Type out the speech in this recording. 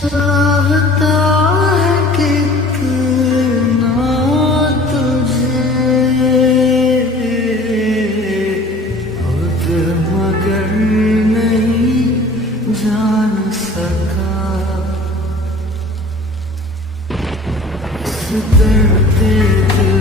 चाहता है कितना तुझे खुद मगर नहीं जान सका इस दर्द दिल